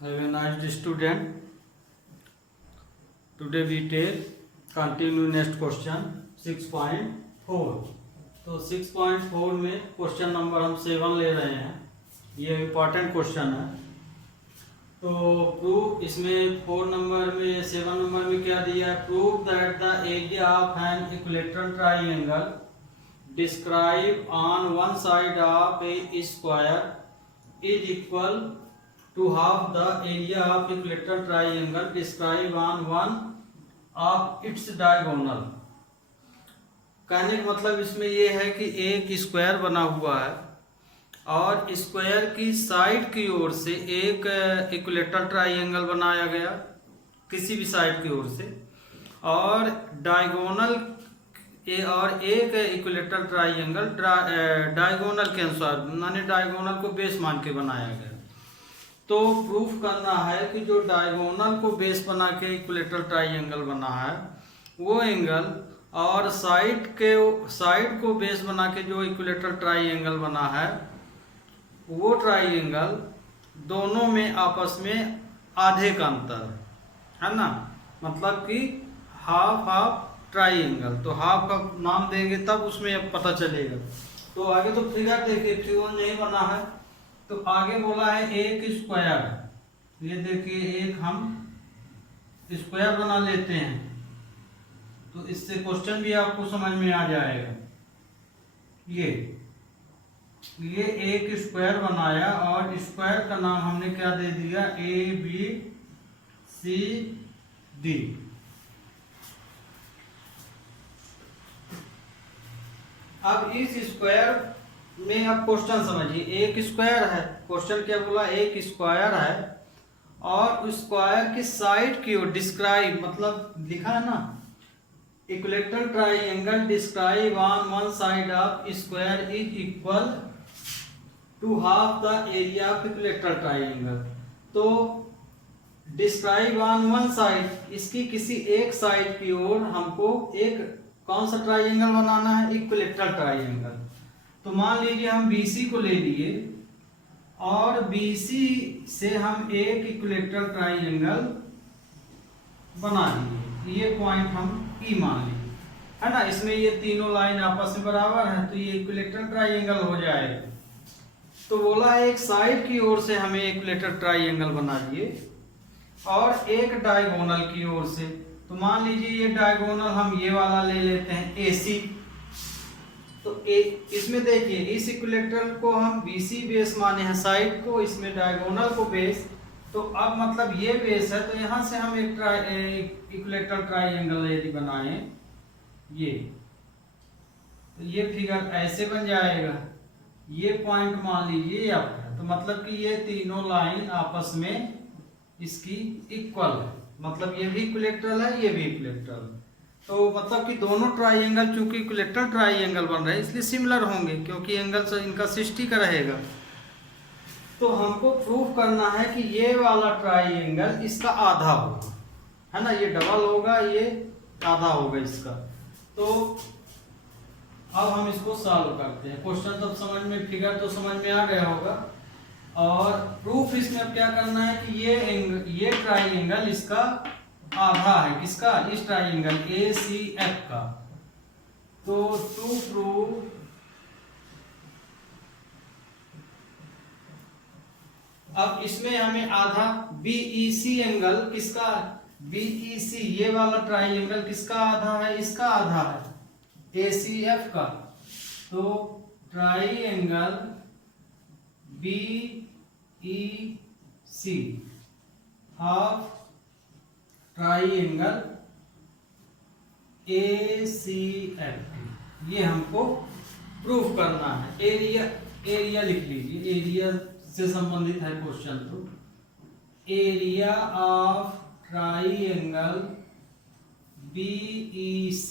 Have a nice student. Today we take continue next question 6.4. तो 6.4 में question number हम 7 ले रहे हैं. ये इम्पॉर्टेंट क्वेश्चन है. तो प्रूव इसमें 4 नंबर में 7 नंबर में क्या दिया है? Prove that the area of an equilateral triangle describe on one side of A square is equal to half the area of equilateral triangle described on one of its diagonal. कहने का मतलब इसमें ये है कि एक स्क्वायर बना हुआ है और स्क्वायर की साइड की ओर से एक इक्विलेटरल ट्राइंगल बनाया गया किसी भी साइड की ओर से, और डायगोनल और एक इक्विलेटरल ट्राइंगल डायगोनल के अनुसार माने डायगोनल को बेस मान के बनाया गया. तो प्रूफ करना है कि जो डायगोनल को बेस बना के इक्विलेटरल ट्राइंगल बना है वो एंगल और साइड को बेस बना के जो इक्विलेटरल ट्राइंगल बना है वो ट्राइंगल दोनों में आपस में आधे का अंतर है ना, मतलब कि हाफ हाफ ट्राइंगल. तो हाफ का नाम देंगे तब उसमें पता चलेगा. तो आगे तो फिगर देखिए, फिगर नहीं बना है. तो आगे बोला है एक स्क्वायर. ये देखिए एक हम स्क्वायर बना लेते हैं तो इससे क्वेश्चन भी आपको समझ में आ जाएगा. ये एक स्क्वायर बनाया और स्क्वायर का नाम हमने क्या दे दिया? A B C D. अब इस स्क्वायर में आप क्वेश्चन समझिए. एक स्क्वायर है, क्वेश्चन क्या बोला? एक स्क्वायर है और स्क्वायर की साइड की ओर डिस्क्राइब मतलब लिखा है ना, equilateral triangle describe on one side of square is equal to half the area of equilateral triangle. तो डिस्क्राइब ऑन वन साइड, इसकी किसी एक साइड की ओर हमको एक कौन सा ट्राइंगल बनाना है? Equilateral triangle. तो मान लीजिए हम BC को ले लिए और BC से हम एक इक्विलेटरल ट्राइंगल बना लिए. ये पॉइंट हम E मान लिए है ना. इसमें ये तीनों लाइन आपस में बराबर है तो ये इक्विलेटरल ट्राइंगल हो जाएगा. तो बोला एक साइड की ओर से हमें इक्विलेटरल ट्राइंगल बना दिए और एक डायगोनल की ओर से. तो मान लीजिए ये डायगोनल हम ये वाला ले लेते हैं AC. तो इसमें देखिए इस इक्विलेटरल को हम BC बेस माने हैं साइड को, इसमें डायगोनल को बेस. तो अब मतलब ये बेस है तो यहां से हम एक इक्विलेटरल ट्राइंगल यदि बनाए ये, तो ये फिगर ऐसे बन जाएगा. ये पॉइंट मान लीजिए आपका, तो मतलब कि ये तीनों लाइन आपस में इसकी इक्वल है, मतलब ये भी इक्विलेटरल है ये भी इक्विलेटरल है. तो मतलब कि दोनों ट्राइंगल चूंकि इक्विलेटरल ट्राइंगल बन रहे हैं इसलिए सिमिलर होंगे क्योंकि एंगल से इनका 60 का रहेगा. तो हमको प्रूफ करना है कि ये वाला ट्राइंगल इसका आधा होगा है ना, ये डबल होगा ये आधा होगा इसका. तो अब हम इसको सॉल्व करते हैं. क्वेश्चन तो समझ में, फिगर तो समझ में आ गया होगा. और प्रूफ इसमें अब क्या करना है कि ये ट्राइंगल इसका आधा है. किसका? इस ट्राइंगल ACF का. तो टू प्रूव अब इसमें हमें आधा BEC एंगल किसका? BEC ये वाला ट्राइंगल किसका आधा है? इसका आधा है ACF का. तो triangle BEC half triangle ACF, ये हमको प्रूफ करना है. एरिया लिख लीजिए, एरिया से संबंधित है क्वेश्चन. तो area of triangle BEC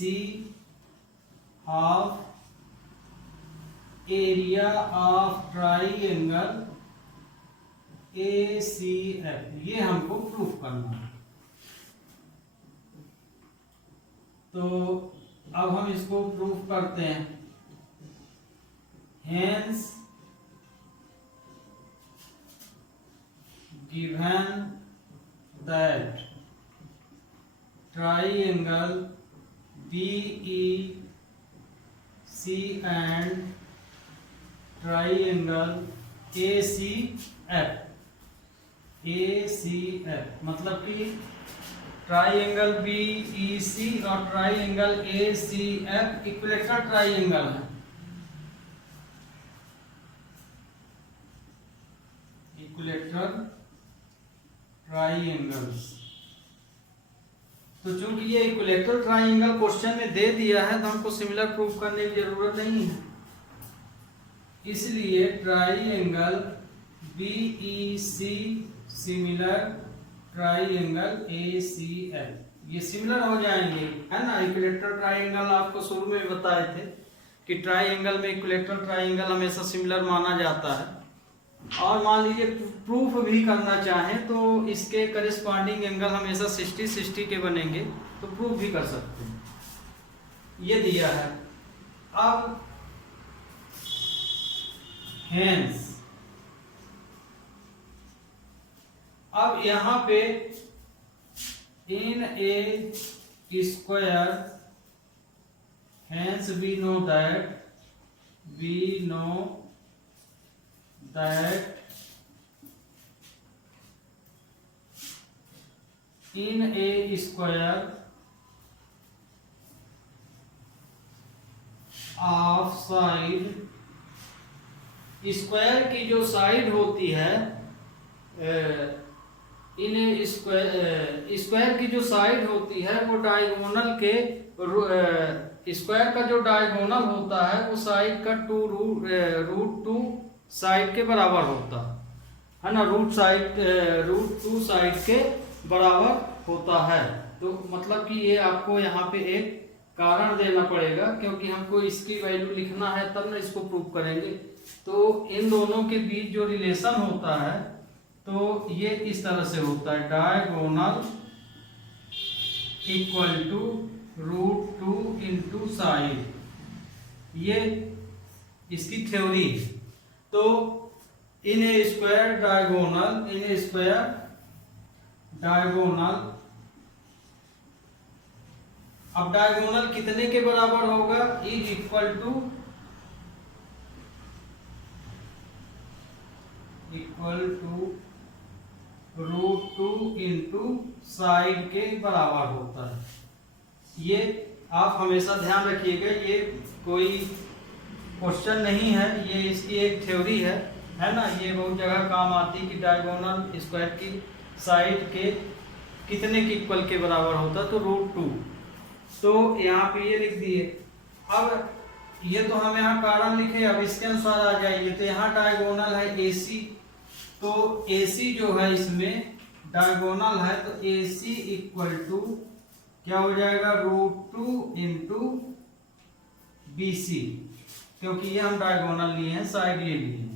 half area of triangle ACF, ये हमको प्रूफ करना है. तो अब हम इसको प्रूफ करते हैं. Hence given that triangle BEC and triangle ACF मतलब कि ट्राइंगल BEC और ट्राइंगल ACF इक्विलेटरल ट्राइंगल है। Equilateral triangles. तो चूंकि ये इक्विलेटरल ट्राइंगल क्वेश्चन में दे दिया है तो हमको सिमिलर प्रूफ करने की जरूरत नहीं है, इसलिए triangle BEC similar triangle ACF ये सिमिलर हो जाएंगे, है ना। इक्विलेटरल ट्राइंगल आपको शुरू में बताए थे कि ट्राइंगल में इक्विलेटरल ट्राइंगल हमेशा सिमिलर माना जाता है। और मान लीजिए प्रूफ भी करना चाहें तो इसके करिस्पॉन्डिंग एंगल हमेशा 60-60 के बनेंगे, तो प्रूफ भी कर सकते हैं। ये दिया है। अब हेंस, अब यहां पे in a square, hence we know that in a square of side, square की जो साइड होती है, इन ए स्क्वायर की जो साइड होती है वो डायगोनल के, स्क्वायर का जो डायगोनल होता है वो साइड का √2 साइड के बराबर होता है ना। √2 साइड के बराबर होता है। तो मतलब कि ये आपको यहाँ पे एक कारण देना पड़ेगा, क्योंकि हमको इसकी वैल्यू लिखना है तब ना इसको प्रूव करेंगे। तो इन दोनों के बीच जो रिलेशन होता है तो ये इस तरह से होता है, diagonal equal to √2 into side. ये इसकी थ्योरी है। तो इन ए स्क्वायर डायगोनल, अब डायगोनल कितने के बराबर होगा, is equal to √2 into side के बराबर होता है। ये आप हमेशा ध्यान रखिएगा, ये कोई क्वेश्चन नहीं है, ये इसकी एक थ्योरी है ना। ये बहुत जगह काम आती है कि डायगोनल स्क्वायर की साइड के कितने के इक्वल के बराबर होता है, तो √2। तो यहाँ पे ये लिख दिए। अब ये तो हम यहाँ कारण लिखे, अब इसके अनुसार आ जाइए। तो यहाँ डायगोनल है AC, तो AC जो है इसमें डायगोनल है, तो AC इक्वल टू क्या हो जाएगा, √2 इंटू BC, क्योंकि ये हम डायगोनल लिए हैं, साइड ये लिए हैं।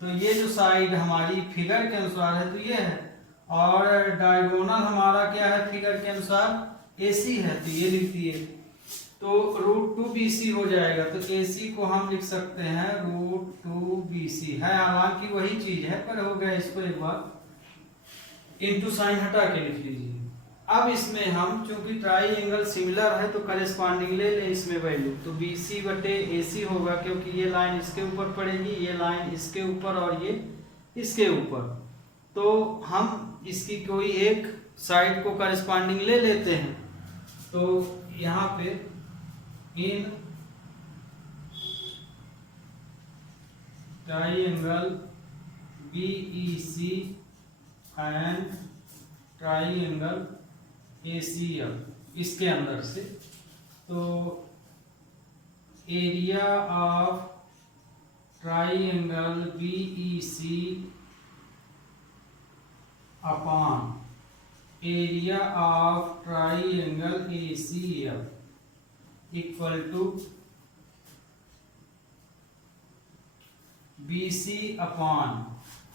तो ये जो साइड हमारी फिगर के अनुसार है तो ये है, और डायगोनल हमारा क्या है फिगर के अनुसार, AC है, तो ये लिख दिए। तो √2 BC हो जाएगा। तो AC को हम लिख सकते हैं √2 BC है, हालांकि वही चीज है पर हो गया, इसको एक बार इंटू साइन हटा के लिख लीजिए। अब इसमें हम चूंकि ट्राइंगल सिमिलर है तो करेस्पॉन्डिंग ले लें इसमें वैल्यू, तो BC बटे AC होगा, क्योंकि ये लाइन इसके ऊपर पड़ेगी, ये लाइन इसके ऊपर और ये इसके ऊपर। तो हम इसकी कोई एक साइड को करेस्पॉन्डिंग ले लेते हैं। तो यहाँ पे in triangle BEC and triangle ACF, इसके अंदर से, तो area of triangle BEC upon area of triangle ACF equal to BC upon,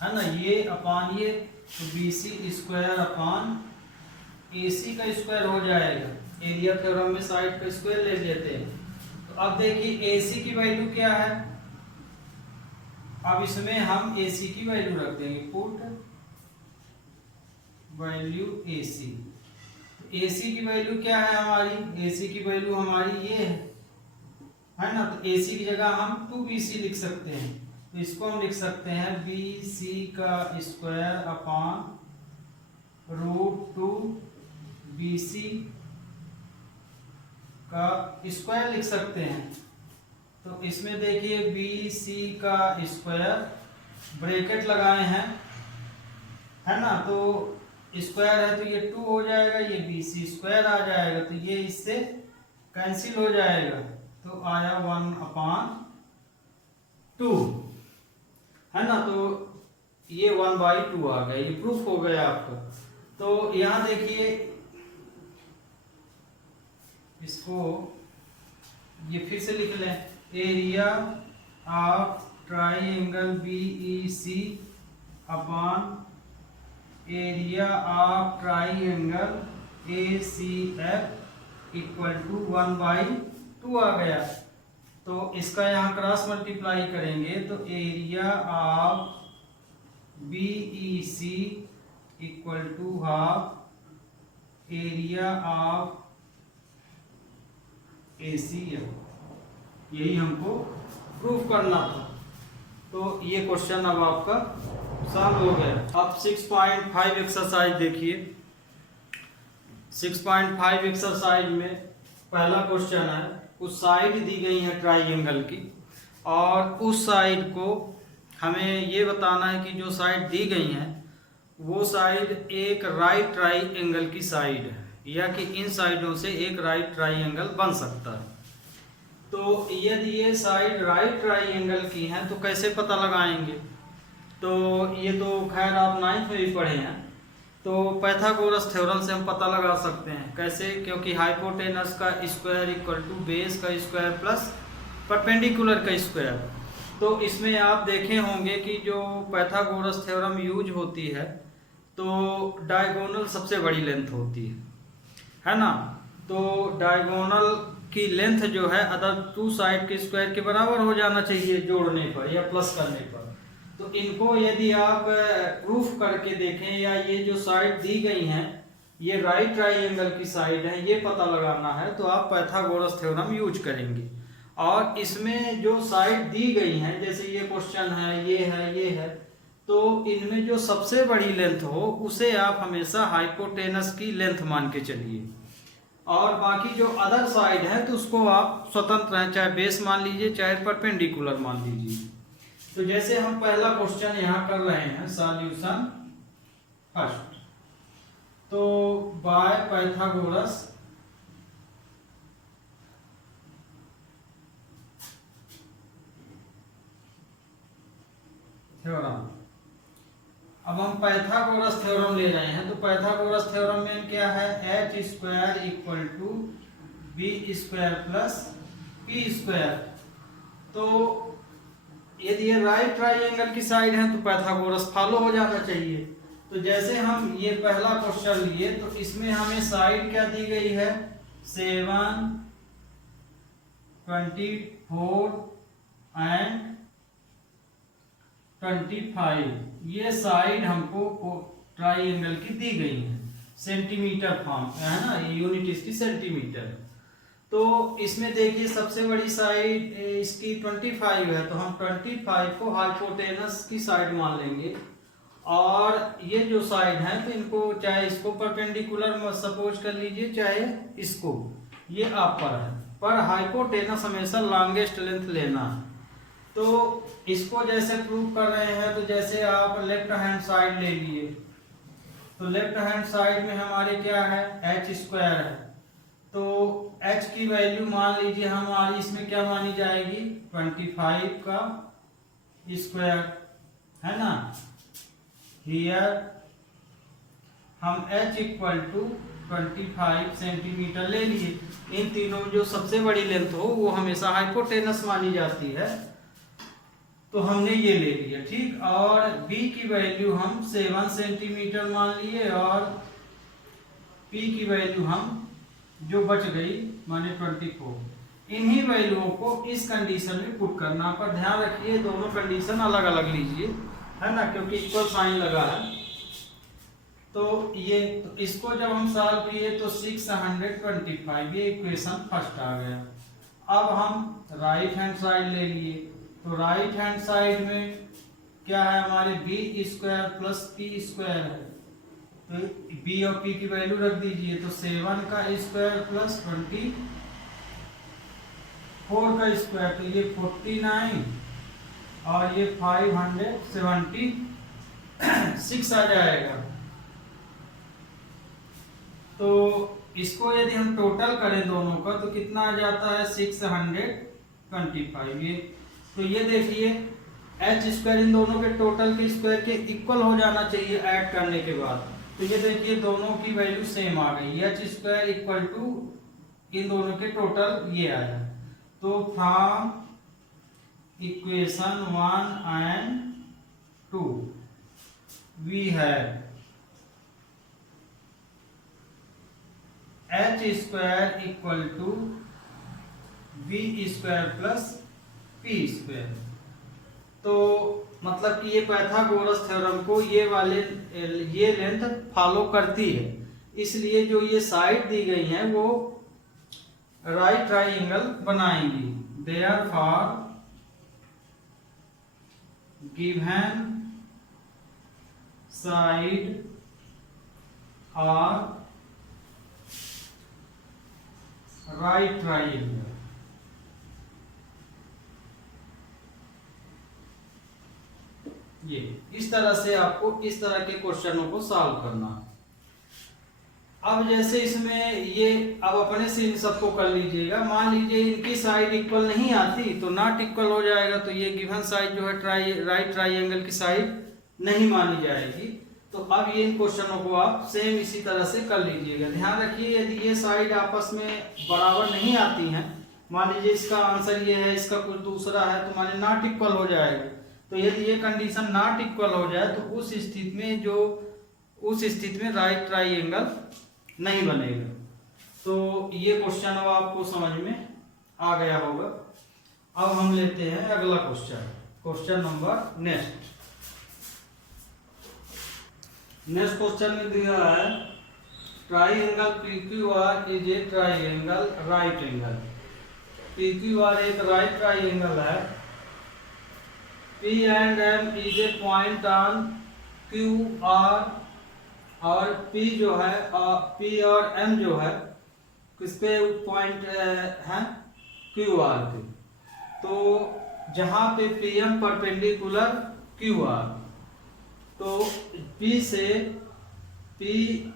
है ना, ये अपॉन ये, तो BC स्क्वायर अपॉन AC का स्क्वायर हो जाएगा। एरिया थ्योरम में साइड का स्क्वायर ले लेते हैं। तो अब देखिए AC की वैल्यू क्या है, अब इसमें हम AC की वैल्यू रख देंगे, पुट वैल्यू AC। AC की वैल्यू क्या है हमारी, AC की वैल्यू हमारी ये है ना। तो AC की जगह हम 2BC लिख सकते हैं। तो इसको हम लिख सकते हैं BC का स्क्वायर अपॉन √2BC का स्क्वायर लिख सकते हैं। तो इसमें देखिए BC का स्क्वायर ब्रैकेट लगाए हैं, है ना। तो स्क्वायर है तो ये 2 हो जाएगा, ये BC स्क्वायर आ जाएगा, तो ये इससे कैंसिल हो जाएगा। तो आया 1/2, है ना। तो ये 1/2 आ गया, ये प्रूफ हो गया आपका। तो यहां देखिए इसको ये फिर से लिख लें, area of triangle BEC upon area of triangle ACF equal to 1/2 आ गया। तो इसका यहाँ क्रॉस मल्टीप्लाई करेंगे तो area of BEC equal to half area of ACF, यही हमको प्रूफ करना था। तो ये क्वेश्चन अब आपका सॉल्व हो गया। अब 6.5 एक्सरसाइज देखिए। 6.5 एक्सरसाइज में पहला क्वेश्चन है, कुछ साइड दी गई है ट्राइंगल की और उस साइड को हमें ये बताना है कि जो साइड दी गई है वो साइड एक राइट ट्राइंगल की साइड है या कि इन साइडों से एक राइट ट्राइंगल बन सकता है। तो यदि ये साइड राइट ट्राइंगल की है तो कैसे पता लगाएंगे। तो ये तो खैर आप 9th में भी पढ़े हैं। तो पाइथागोरस थ्योरम से हम पता लगा सकते हैं। कैसे, क्योंकि हाइपोटेनस का स्क्वायर इक्वल टू बेस का स्क्वायर प्लस परपेंडिकुलर का स्क्वायर। तो इसमें आप देखे होंगे कि जो पाइथागोरस थ्योरम यूज होती है तो डायगोनल सबसे बड़ी लेंथ होती है ना। तो डायगोनल की लेंथ जो है अदर टू साइड के स्क्वायर के बराबर हो जाना चाहिए जोड़ने पर या प्लस करने पर। तो इनको यदि आप प्रूफ करके देखें या ये जो साइड दी गई हैं ये राइट ट्राइंगल की साइड है, ये पता लगाना है तो आप पाइथागोरस थ्योरम यूज करेंगे। और इसमें जो साइड दी गई हैं, जैसे ये क्वेश्चन है, ये है, तो इनमें जो सबसे बड़ी लेंथ हो उसे आप हमेशा हाइपोटेनस की लेंथ मान के चलिए और बाकी जो अदर साइड है तो उसको आप स्वतंत्र हैं, चाहे बेस मान लीजिए चाहे परपेंडिकुलर मान लीजिए। तो जैसे हम पहला क्वेश्चन यहाँ कर रहे हैं सॉल्यूशन फर्स्ट। तो बाय पाइथागोरस थ्योरम। अब हम पाइथागोरस थ्योरम ले रहे हैं। तो पाइथागोरस थ्योरम में क्या है, h square equal to b square plus p square. तो यदि ये राइट ट्राइंगल की साइड है तो पाइथागोरस फॉलो हो जाना चाहिए। तो जैसे हम ये पहला क्वेश्चन लिए तो इसमें हमें साइड क्या दी गई है, 7, 24 एंड 25, ये साइड हमको ट्राइंगल की दी गई है। सेंटीमीटर फॉर्म है ना, ये यूनिट इसकी सेंटीमीटर। तो इसमें देखिए सबसे बड़ी साइड इसकी 25 है तो हम 25 को हाइपोटेनस की साइड मान लेंगे। और ये जो साइड है तो इनको चाहे इसको परपेंडिकुलर सपोज कर लीजिए चाहे इसको, ये अपर है, पर हाइपोटेनस हमेशा लॉन्गेस्ट लेंथ लेना है। तो इसको जैसे प्रूव कर रहे हैं तो जैसे आप लेफ्ट हैंड साइड ले लिए तो लेफ्ट हैंड साइड में हमारे क्या है, h स्क्वायर है। तो h की वैल्यू मान लीजिए हमारी इसमें क्या मानी जाएगी, 25 का स्क्वायर, है ना। हियर हम h इक्वल टू 25 सेंटीमीटर ले लिए। इन तीनों में जो सबसे बड़ी लेंथ हो वो हमेशा हाइपोटेनस मानी जाती है, तो हमने ये ले लिया, ठीक। और b की वैल्यू हम 7 सेंटीमीटर मान लिए और p की वैल्यू हम जो बच गई माने 24। इन्हीं वैल्यूओं को इस कंडीशन में पुट करना, पर ध्यान रखिए दोनों कंडीशन अलग अलग लीजिए, है ना, क्योंकि इक्वल साइन लगा है। तो इसको जब हम सॉल्व किए तो 625, ये इक्वेशन फर्स्ट आ गया। अब हम राइट हैंड साइड ले लिए, तो राइट हैंड साइड में क्या है हमारे B square plus P square है, तो बी और पी की वैल्यू रख दीजिए, तो 7 का स्क्वायर प्लस 24 का स्क्वायर, तो ये 49 और ये 576 आ जाएगा। तो इसको यदि हम टोटल करें दोनों का तो कितना आ जाता है 625। ये तो ये देखिए एच स्क्वायर इन दोनों के टोटल के स्क्वायर के इक्वल हो जाना चाहिए ऐड करने के बाद। तो ये देखिए दोनों की वैल्यू सेम आ गई, एच स्क्वायर इक्वल टू इन दोनों के टोटल ये आया। तो from equation 1 and 2 we have H square equal to B square plus P square. तो मतलब कि ये पाइथागोरस थ्योरम को ये लेंथ फॉलो करती है, इसलिए जो ये साइड दी गई हैं वो राइट ट्राइंगल बनाएंगी। Therefore given side are right triangle. ये इस तरह से आपको इस तरह के क्वेश्चनों को सॉल्व करना। अब जैसे इसमें ये अब अपने से इन सबको कर लीजिएगा। मान लीजिए इनकी साइड इक्वल नहीं आती तो नॉट इक्वल हो जाएगा, तो ये गिवन साइड जो है राइट ट्राइंगल की साइड नहीं मानी जाएगी। तो अब ये इन क्वेश्चनों को आप सेम इसी तरह से कर लीजिएगा। ध्यान रखिए यदि ये साइड आपस में बराबर नहीं आती हैं, मान लीजिए इसका आंसर ये है, इसका कुछ दूसरा है, तो माने नॉट इक्वल हो जाएगा। तो यदि ये कंडीशन नॉट इक्वल हो जाए तो उस स्थिति में राइट ट्राइंगल नहीं बनेगा। तो ये क्वेश्चन अब आपको समझ में आ गया होगा। अब हम लेते हैं अगला क्वेश्चन नंबर नेक्स्ट क्वेश्चन में दिया है triangle PQR is a triangle right angle. PQR एक राइट ट्राइंगल है। P and M is a point on QR और P जो है P और M जो है किस पे पॉइंट है QR पे। तो जहां पे PM परपेंडिकुलर QR, तो P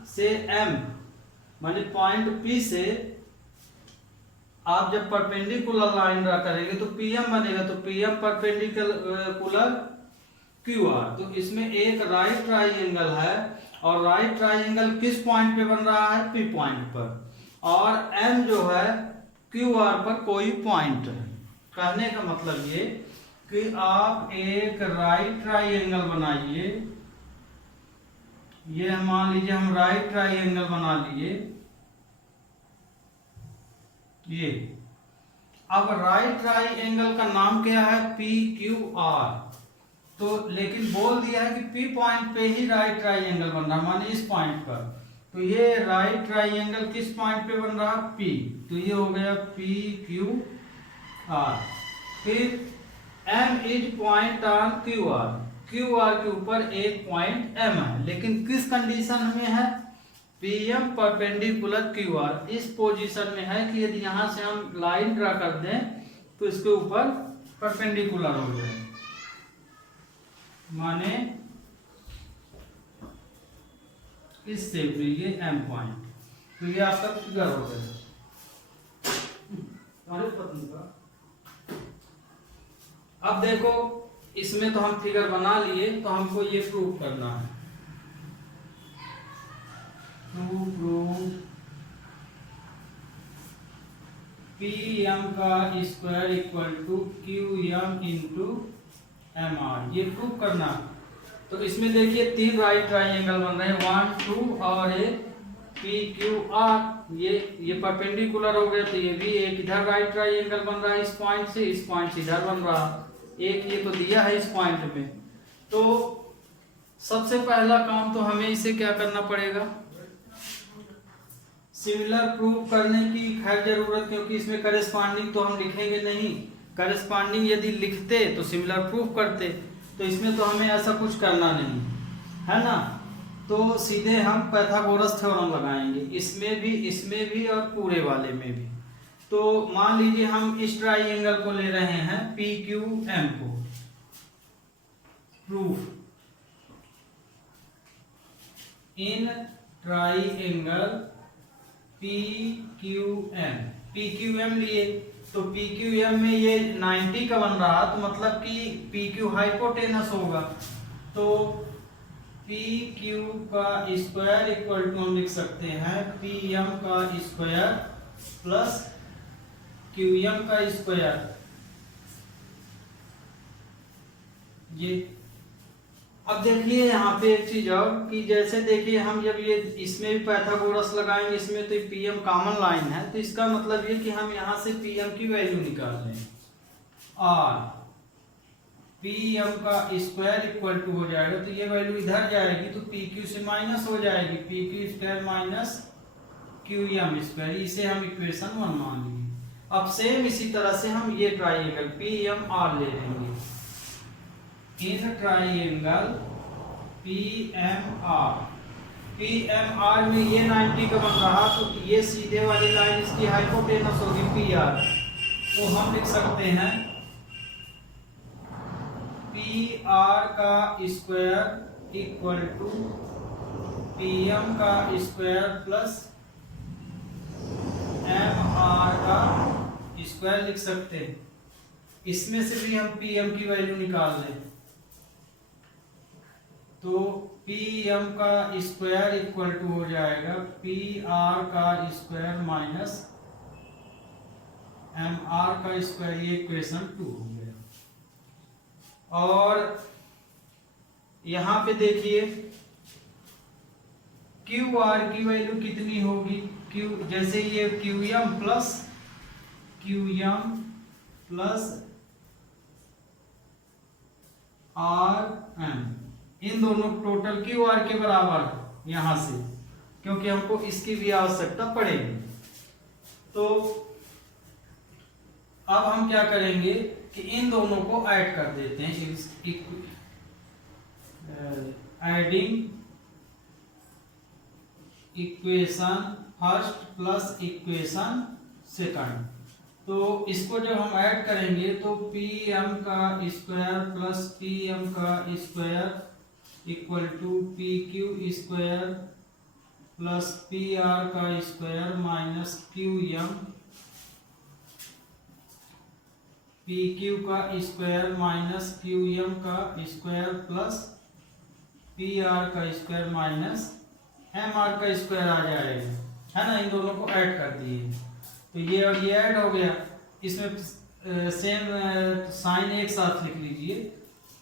से M माने पॉइंट P से आप जब परपेंडिकुलर लाइन ड्रा करेंगे तो PM बनेगा, तो PM परपेंडिकुलर QR। तो इसमें एक राइट ट्राइंगल है और राइट ट्राइंगल किस पॉइंट पे बन रहा है P पॉइंट पर, और M जो है QR पर कोई पॉइंट है। कहने का मतलब ये कि आप एक राइट ट्राइंगल बनाइए। ये मान लीजिए हम राइट ट्राइंगल बना लिए ये। अब राइट ट्राइंगल का नाम क्या है PQR। तो लेकिन बोल दिया है कि P पॉइंट पे ही राइट ट्राइंगल बन रहा है, माने इस पॉइंट पर। तो ये राइट ट्राइंगल किस पॉइंट पे बन रहा है P, तो ये हो गया PQR। फिर M is point on QR, QR के ऊपर एक पॉइंट M है, लेकिन किस कंडीशन में है PM परपेंडिकुलर QR। इस पोजीशन में है कि यदि यहां से हम लाइन ड्रा कर दें तो इसके ऊपर परपेंडिकुलर हो जाए, माने इस शेप में ये M पॉइंट। तो ये आपका फिगर हो गया। अब देखो इसमें तो हम फिगर बना लिए, तो हमको ये प्रूव करना है। प्रूव PM का square equal to QM into MR, ये प्रूव करना। तो इसमें देखिए तीन राइट ट्राइंगल बन रहे हैं, 1 2 और एक PQR। ये परपेंडिकुलर हो गया, तो ये भी एक इधर राइट ट्राइंगल बन रहा है इस पॉइंट से, इधर बन रहा है एक, ये तो दिया है इस पॉइंट में। तो सबसे पहला काम तो हमें इसे क्या करना पड़ेगा, सिमिलर प्रूफ करने की खैर जरूरत, क्योंकि इसमें करेस्पॉन्डिंग तो हम लिखेंगे नहीं। करेस्पॉन्डिंग यदि लिखते तो सिमिलर प्रूफ करते, तो इसमें तो हमें ऐसा कुछ करना नहीं है ना। तो सीधे हम पाइथागोरस थ्योरम लगाएंगे, इसमें भी और पूरे वाले में भी। तो मान लीजिए हम इस ट्राइंगल को ले रहे हैं PQM को, प्रूफ इन ट्राइंगल PQM लिए, तो PQM में ये 90 का बन रहा, तो मतलब कि PQ हाइपोटेनस होगा, तो PQ का स्क्वायर इक्वल टू हम लिख सकते हैं PM का स्क्वायर प्लस QM का स्क्वायर। ये अब देखिए यहाँ पे एक चीज और कि जैसे देखिए हम जब ये इसमें भी पाइथागोरस लगाएंगे, इसमें तो PM कॉमन लाइन है, तो इसका मतलब ये कि हम यहाँ से PM की वैल्यू निकाल लें और PM का स्क्वायर इक्वल टू हो जाएगा, तो ये वैल्यू इधर जाएगी तो PQ से माइनस हो जाएगी, PQ square minus QM square, इसे हम इक्वेशन 1 मान लेंगे। अब सेम इसी तरह से हम ये ट्राइंगल PMR ले लेंगे, इन ट्राइंगल PMR में ये 90 का बन रहा, तो ये सीधे वाली लाइन इसकी हाइपोटेनस होगी PR, तो हम लिख सकते हैं PR का स्क्वायर इक्वल टू PM का स्क्वायर प्लस MR का स्क्वायर लिख सकते हैं। इसमें से भी हम PM की वैल्यू निकाल लें, तो PM का स्क्वायर इक्वल टू हो जाएगा PR का स्क्वायर माइनस MR का स्क्वायर, ये इक्वेशन 2 हो गया। और यहां पे देखिए QR की वैल्यू कितनी होगी, जैसे ये QM प्लस RM, इन दोनों टोटल QR के बराबर यहां से, क्योंकि हमको इसकी भी आवश्यकता पड़ेगी। तो अब हम क्या करेंगे कि इन दोनों को ऐड कर देते हैं, adding equation first plus equation second. तो इसको जब हम ऐड करेंगे तो PM का स्क्वायर प्लस PM का square equal to PQ square plus PR का स्क्वायर माइनस QM, PQ का स्क्वायर माइनस QM का स्क्वायर प्लस PR का स्क्वायर माइनस MR का स्क्वायर आ जाएगा, है ना। इन दोनों को ऐड कर दिए तो ये और ये ऐड हो गया। इसमें सेम साइन एक साथ लिख लीजिए,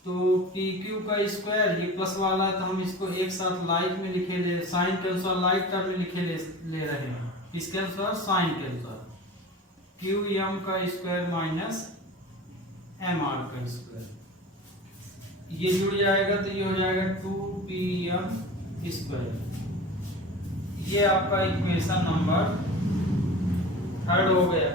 तो PQ का स्क्वायर ये प्लस वाला है, तो हम इसको एक साथ लाइट में लिखे ले, साइन के अनुसार लाइट टर्म में लिखे ले रहे हैं, इसके अनुसार साइन के अनुसार QM का स्क्वायर माइनस MR का स्क्वायर, ये जुड़ जाएगा तो ये हो जाएगा 2PM स्क्वायर। ये आपका इक्वेशन नंबर 3 हो गया।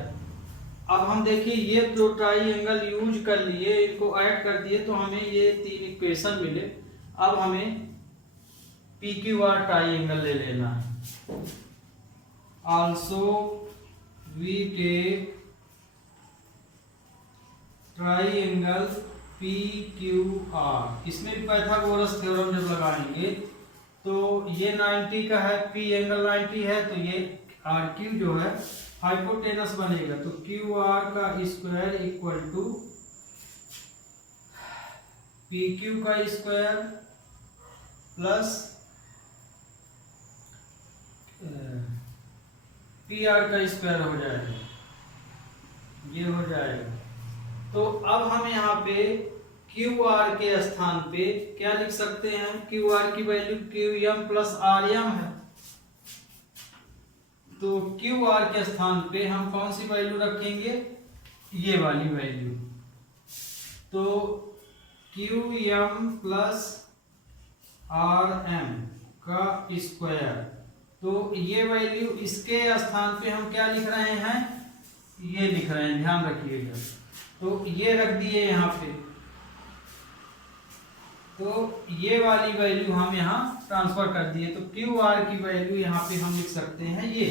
अब हम देखिए ये दो ट्राइंगल यूज कर लिए, इनको ऐड कर दिए तो हमें ये 3 इक्वेशन मिले। अब हमें PQR ट्राइंगल ले लेना है। Also we take triangle PQR, इसमें भी पाइथागोरस थ्योरम जब लगाएंगे तो ये 90 का है, P एंगल 90 है, तो ये RQ जो है हाइपोटेनस बनेगा, तो QR का स्क्वायर इक्वल टू PQ का स्क्वायर प्लस PR का स्क्वायर हो जाएगा, ये हो जाएगा। तो अब हम यहाँ पे QR के स्थान पे क्या लिख सकते हैं, QR की वैल्यू QM प्लस RM है, तो QR के स्थान पे हम कौन सी वैल्यू रखेंगे, ये वाली वैल्यू, तो QM प्लस आर एम का स्क्वायर। तो ये वैल्यू इसके स्थान पे हम क्या लिख रहे हैं, ये लिख रहे हैं, ध्यान रखिएगा। तो ये रख दिए यहाँ पे, तो ये वाली वैल्यू हम यहाँ ट्रांसफर कर दिए। तो क्यू आर की वैल्यू यहाँ पे हम लिख सकते हैं, ये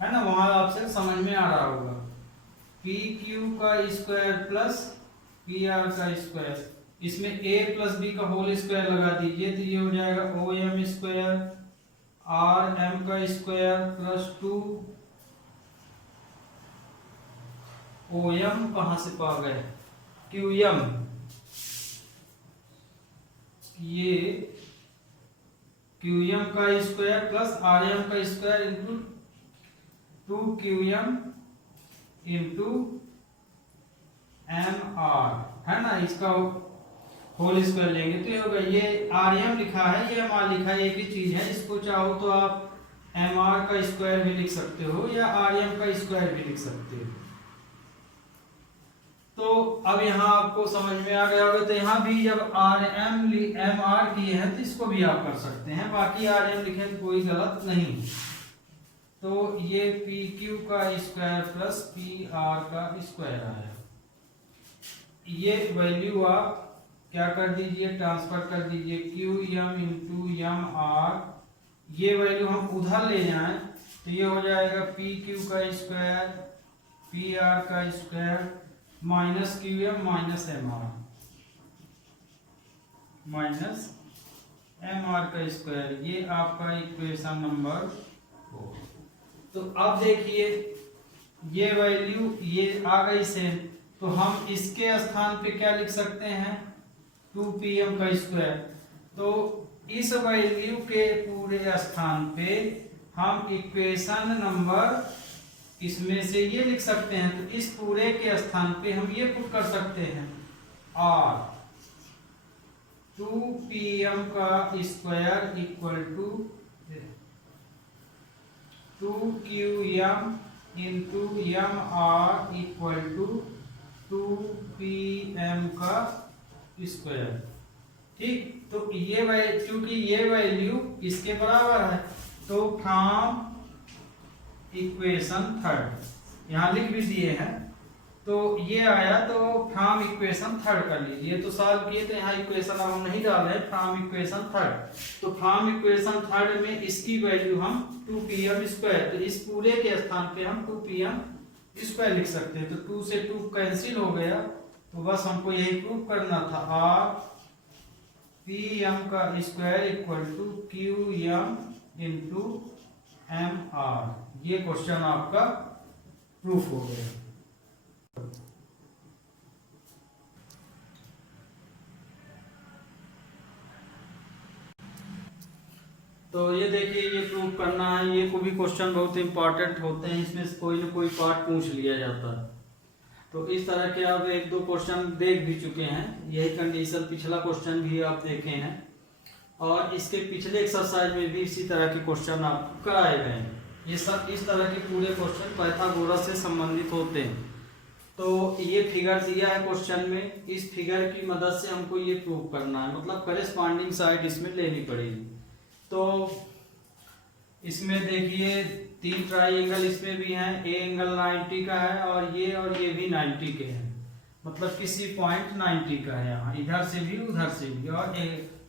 है ना, वहां आपसे समझ में आ रहा होगा। पी क्यू का स्क्वायर प्लस पी आर का स्क्वायर, इसमें a प्लस बी का होल स्क्वायर लगा दीजिए, तो ये हो जाएगा O M square R M का स्क्वायर प्लस 2 ओ एम, कहां से पा गए, क्यू एम, ये क्यू एम का स्क्वायर प्लस आर एम का square into 2 Q M into M R, है ना, इसका होल स्क्वायर लेंगे तो ये होगा, ये आर एम लिखा है, ये एम आर लिखा है, एक ही चीज है। इसको चाहो तो आप एम आर का स्क्वायर भी लिख सकते हो या आर एम का स्क्वायर भी लिख सकते हो। तो अब यहाँ आपको समझ में आ गया होगा। तो यहाँ भी जब आर एम आर किए हैं तो इसको भी आप कर सकते हैं, बाकी आर एम लिखे तो कोई गलत नहीं। तो ये पी क्यू का स्क्वायर प्लस पी आर का स्क्वायर आया, ये वैल्यू आप क्या कर दीजिए, ट्रांसफर कर दीजिए Q M into M R, ये वैल्यू हम उधर ले जाएं तो ये हो जाएगा पी क्यू का स्क्वायर पी आर का square minus Q M minus M R minus M R का स्क्वायर, ये आपका इक्वेशन नंबर 4। तो अब देखिए ये वैल्यू ये आ गई सेम, तो हम इसके स्थान पे क्या लिख सकते हैं, 2pm का स्क्वायर। तो इस वैल्यू के पूरे स्थान पे हम इक्वेशन नंबर इसमें से ये लिख सकते हैं, तो इस पूरे के स्थान पे हम ये पुट कर सकते हैं, r 2pm का square equal to 2qm into M R equal to 2pm का स्क्वायर। ठीक, तो ये क्योंकि ये वैल्यू इसके बराबर है, तो फ्रॉम इक्वेशन थर्ड यहाँ लिख भी दिए हैं, तो ये आया, तो फ्रॉम इक्वेशन थर्ड कर लीजिए। तो सॉल्व किए तो यहाँ इक्वेशन अब हम नहीं डाल रहे, फ्रॉम इक्वेशन थर्ड। तो फ्रॉम इक्वेशन थर्ड में इसकी वैल्यू हम 2pm स्क्वायर, तो इस पूरे के स्थान पे हम 2pm स्क्वायर लिख सकते हैं। तो 2 से 2 कैंसिल हो गया, तो बस हमको यही प्रूव करना था, आर पी एम का square equal to Q M into M R. ये क्वेश्चन आपका प्रूफ हो गया। तो ये देखिए, ये प्रूव करना है, ये को भी क्वेश्चन बहुत इंपॉर्टेंट होते हैं, इसमें से कोई ना कोई पार्ट पूछ लिया जाता है। तो इस तरह के आप 1-2 क्वेश्चन देख भी चुके हैं, यही कंडीशन पिछला क्वेश्चन भी आप देखे हैं, और इसके पिछले एक्सरसाइज में भी इसी तरह के क्वेश्चन आपको कराए गए हैं। ये सब इस तरह के पूरे क्वेश्चन पाइथागोरस से संबंधित होते हैं। तो ये फिगर दिया है क्वेश्चन में, इस फिगर की मदद से हमको ये प्रूव करना है, मतलब करेस्पॉन्डिंग साइड इसमें लेनी पड़ेगी। तो इसमें देखिए 3 ट्राइंगल इसमें भी हैं, ए एंगल 90 का है और ये भी 90 के हैं, मतलब किसी पॉइंट 90 का है, यहाँ इधर से भी उधर से भी, और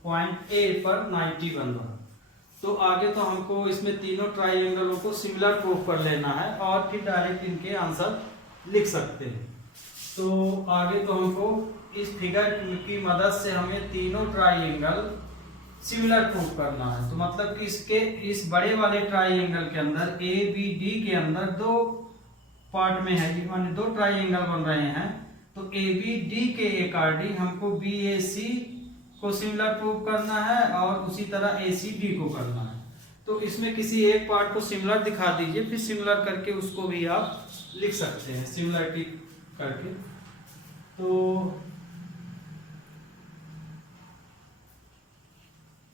पॉइंट ए पर 90 बन रहा। तो आगे तो हमको इसमें तीनों ट्राइंगलों को सिमिलर प्रूफ कर लेना है और फिर डायरेक्ट इनके आंसर लिख सकते हैं। तो आगे तो हमको इस फिगर की मदद से हमें तीनों ट्राइंगल सिमिलर प्रूफ करना है। तो मतलब कि इसके इस बड़े वाले ट्राइंगल के अंदर ए बी डी के अंदर 2 पार्ट में है, माने 2 ट्राइंगल बन रहे हैं। तो ए बी डी के अकॉर्डिंग हमको बी ए सी को सिमिलर प्रूफ करना है और उसी तरह ए सी डी को करना है। तो इसमें किसी एक पार्ट को सिमिलर दिखा दीजिए, फिर सिमिलर करके उसको भी आप लिख सकते हैं सिमिलरिटी करके। तो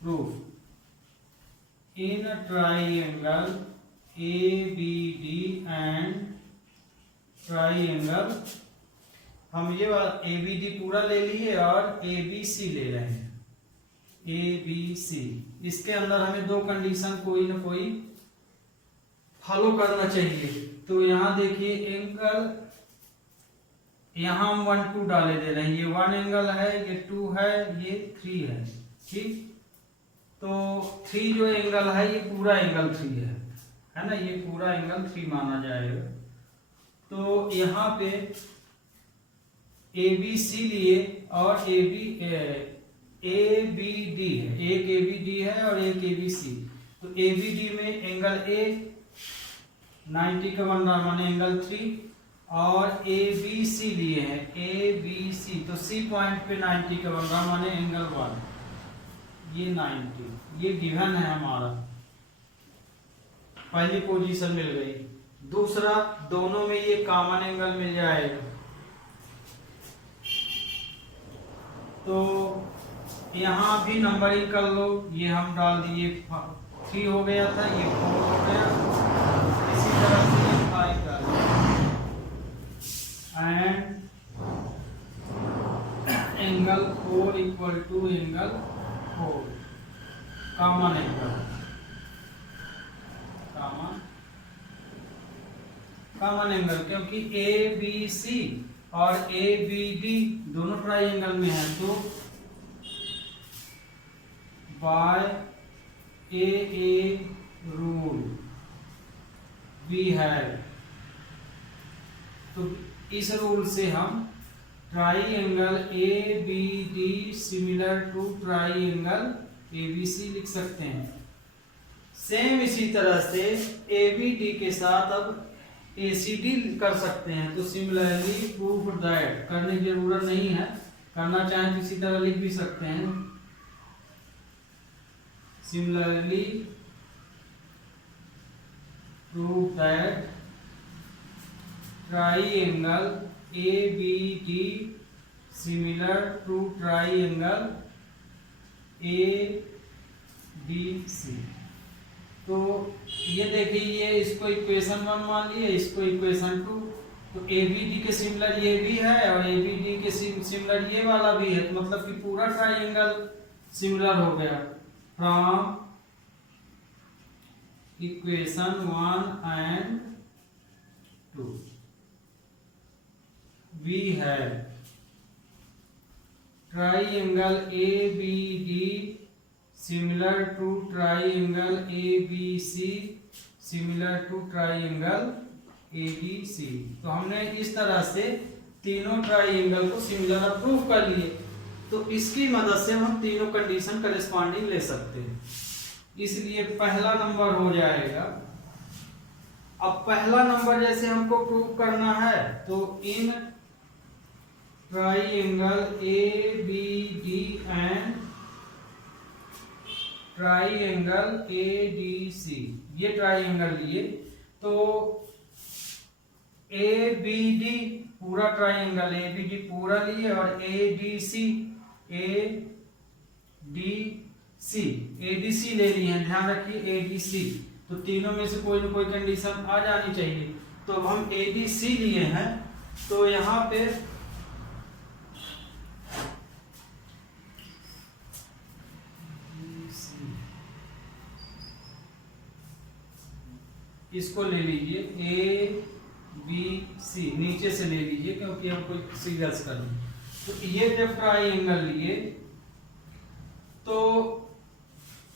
proof in triangle A B D and triangle, हम ये ए बी डी पूरा ले लिए और ए बी सी ले रहे हैं। ABC। इसके अंदर हमें दो कंडीशन कोई ना कोई फॉलो करना चाहिए। तो यहाँ देखिए एंगल, यहाँ हम 1 2 डाले दे रहे हैं, ये 1 एंगल है, ये 2 है, ये 3 है। ठीक, तो 3 जो एंगल है ये पूरा एंगल 3 है ना, ये पूरा एंगल 3 माना जाएगा। तो यहाँ पे ABC लिए और ABD है, एक ABD है और एक ABC। तो ABD में एंगल A 90 का बन रहा माने एंगल 3, और ABC लिए हैं ABC, तो C पॉइंट पे 90 का बन रहा माने एंगल 1, ये 90, ये गिवन है हमारा, पहली पोजीशन मिल गई। दूसरा, दोनों में ये कॉमन एंगल मिल जाएगा, तो यहाँ भी नंबरिंग कर लो, ये हम डाल दिए 3 हो गया था, ये 4 हो गया, इसी तरह से ये 5 डाल and angle 4 equal to angle 4, common angle, common angle, क्योंकि ABC और ABD दोनों ट्राइंगल में है, तो by AA rule we have, तो इस रूल से हम triangle ABD similar to triangle ABC लिख सकते हैं। सेम इसी तरह से ABD के साथ अब ACD कर सकते हैं, तो सिमिलरली प्रूव दैट, करने की जरूरत नहीं है, करना चाहें तो इसी तरह लिख भी सकते हैं। Similarly prove that triangle ABD similar to triangle ABC। तो ये देखिए, ये इसको इक्वेशन 1 मान लिए, इसको इक्वेशन 2, तो ABD के सिमिलर ये भी है और ABD के सिमिलर ये वाला भी है, तो मतलब कि पूरा ट्राइंगल सिमिलर हो गया। From equation 1 and 2 we have triangle ABD similar to triangle ABC similar to triangle ABC। तो हमने इस तरह से तीनों ट्राइंगल को सिमिलर अप्रूव कर लिए, तो इसकी मदद से हम तीनों कंडीशन करेस्पॉन्डिंग ले सकते हैं, इसलिए पहला नंबर हो जाएगा। अब पहला नंबर जैसे हमको प्रूव करना है, तो in triangle ABD and triangle ADC, ये ट्राइंगल लिए, तो ABD पूरा ट्राइंगल ABD पूरा लिए और ADC ले लिए हैं, ध्यान रखिए ADC, तो तीनों में से कोई ना कोई कंडीशन आ जानी चाहिए। तो अब हम ADC लिए हैं, तो यहाँ पे इसको ले लीजिए ABC, नीचे से ले लीजिए क्योंकि हम कोई सीरियस कर लें। तो ये जब ट्राइंगल लिए, तो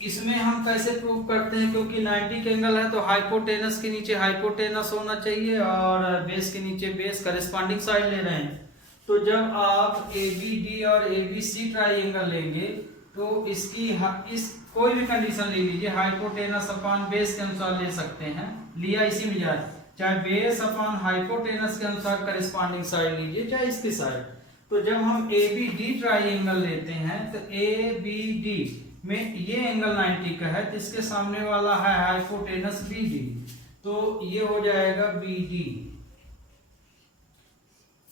इसमें हम कैसे प्रूव करते हैं, क्योंकि 90 के एंगल है तो हाइपोटेनस के नीचे हाइपोटेनस होना चाहिए और बेस के नीचे बेस, करेस्पॉन्डिंग साइड ले रहे हैं। तो जब आप ABD और ABC ट्राइंगल लेंगे, तो इसकी इस कोई भी कंडीशन ले लीजिए, हाइपोटेनस अपॉन बेस के अनुसार ले सकते हैं, लिया इसी में जाए, चाहे बेस अपॉन हाइपोटेनस के अनुसार करेस्पॉन्डिंग साइड लीजिए, चाहे इसकी साइड। तो जब हम ABD ट्राइंगल लेते हैं, तो ABD में ये एंगल 90 का है, तो इसके सामने वाला है हाइपोटेनस BD, तो ये हो जाएगा BD,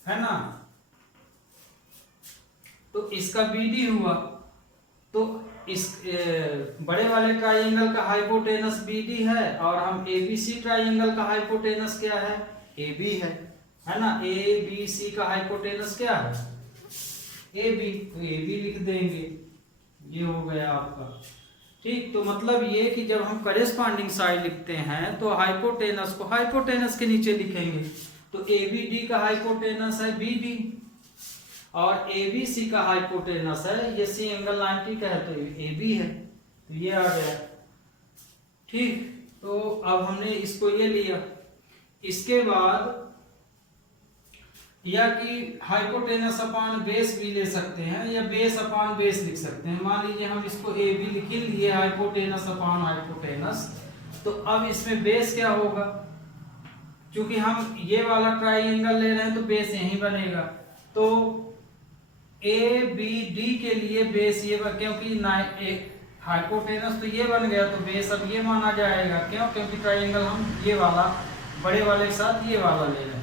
है ना, तो इसका BD हुआ। तो इस बड़े वाले ट्राइंगल का हाइपोटेनस BD है और हम ABC ट्राइंगल का हाइपोटेनस क्या है, AB है ना, ABC का हाइपोटेनस क्या है AB, तो AB लिख देंगे, ये हो गया आपका। ठीक, तो मतलब ये कि जब हम करेस्पॉन्डिंग साइड लिखते हैं तो हाइपोटेनस को हाइपोटेनस के नीचे लिखेंगे। तो एबीडी का हाइपोटेनस है बीडी और एबीसी का हाइपोटेनस है, ये सी एंगल 90 का है तो एबी है, तो ये आ गया। ठीक, तो अब हमने इसको ये लिया। इसके बाद या कि हाइपोटेनस अपान बेस भी ले सकते हैं या बेस अपान बेस लिख सकते हैं। मान लीजिए हम इसको ए बी लिख लिए हाइपोटेनस अपान हाइपोटेनस, तो अब इसमें बेस क्या होगा, क्योंकि हम ये वाला ट्राइंगल ले रहे हैं तो बेस यही बनेगा। तो ए बी डी के लिए बेस ये क्योंकि हाइपोटेनस तो ये बन गया तो बेस अब ये माना जाएगा। क्यों? क्योंकि ट्राइंगल हम ये वाला बड़े वाले के साथ ये वाला ले रहे हैं।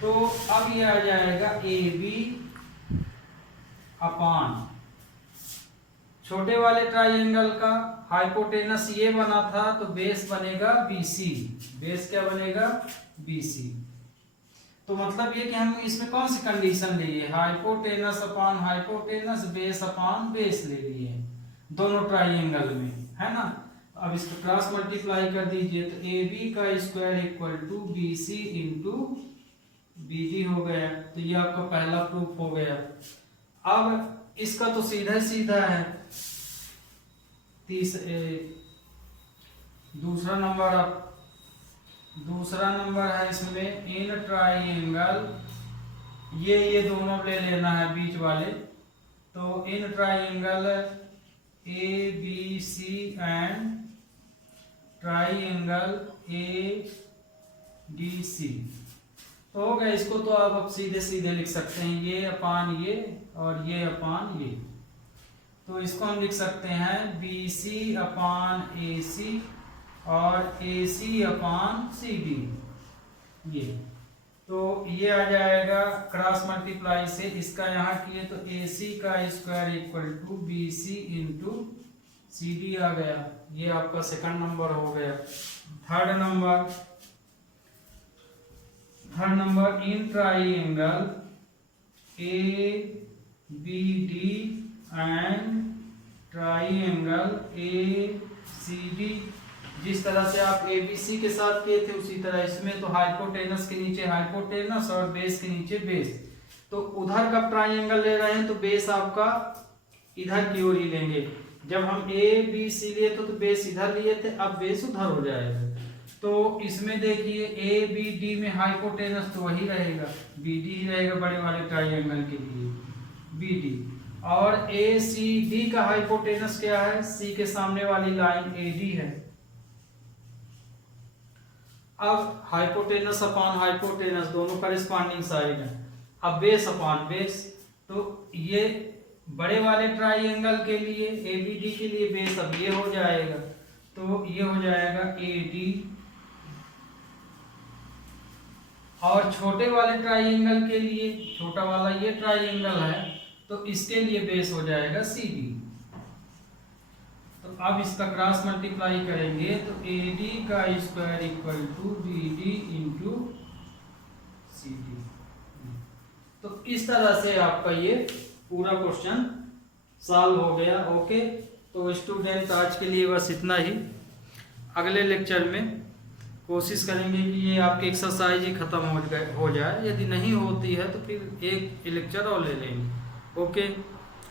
तो अब ये आ जाएगा ए बी अपान छोटे वाले ट्राइंगल का हाइपोटेनस ये बना था तो बेस बनेगा बीसी। बेस क्या बनेगा? बीसी। तो मतलब ये कि हम इसमें कौन सी कंडीशन लिए, हाइपोटेनस अपान हाइपोटेनस, बेस अपान बेस ले लिए दोनों ट्राइंगल में, है ना। अब इसको क्रॉस मल्टीप्लाई कर दीजिए तो ए बी का square equal to B C into B D हो गया। तो ये आपका पहला प्रूफ हो गया। अब इसका तो सीधा सीधा है। दूसरा नंबर है इसमें इन ट्राइंगल, ये दोनों ले लेना है बीच वाले। तो in triangle A B C and triangle A D C, तो हो गया। इसको तो आप अब सीधे सीधे लिख सकते हैं, ये अपान ये और ये अपान ये। तो इसको हम लिख सकते हैं बी सी अपान ए सी और ए सी अपान सी डी। ये तो ये आ जाएगा क्रॉस मल्टीप्लाई से। इसका यहाँ किए तो ए सी का square equal to B C into C D आ गया। ये आपका सेकंड नंबर हो गया। Third number in triangle A B D and triangle A C D, जिस तरह से आप ए बी सी के साथ किए थे उसी तरह इसमें। तो हाइपोटेनस के नीचे हाइपोटेनस और बेस के नीचे बेस। तो उधर का ट्राइंगल ले रहे हैं तो बेस आपका इधर की ओर ही लेंगे। जब हम ए बी सी लिए तो बेस इधर लिए थे, अब बेस उधर हो जाएगा। तो इसमें देखिए ए बी डी में हाइपोटेनस तो वही रहेगा, बी डी ही रहेगा बड़े वाले ट्राइंगल के लिए, बी डी। और ए सी डी का हाइपोटेनस क्या है? सी के सामने वाली लाइन ए डी है। अब हाइपोटेनस अपान हाइपोटेनस दोनों करेस्पॉन्डिंग साइड है। अब बेस अपान बेस, तो ये बड़े वाले ट्राइंगल के लिए ए बी डी के लिए बेस अब ये हो जाएगा। तो ये हो जाएगा ए डी, और छोटे वाले ट्राइंगल के लिए, छोटा वाला ये ट्राइंगल है तो इसके लिए बेस हो जाएगा सी डी। तो अब इसका क्रॉस मल्टीप्लाई करेंगे तो ए डी का square equal to B D into C D. तो इस तरह से आपका ये पूरा क्वेश्चन सॉल्व हो गया। ओके, तो स्टूडेंट आज के लिए बस इतना ही। अगले लेक्चर में कोशिश करेंगे कि ये आपकी एक्सरसाइज ही खत्म हो जाए। यदि नहीं होती है तो फिर एक लेक्चर और ले लेंगे। Okay,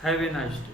have a nice day.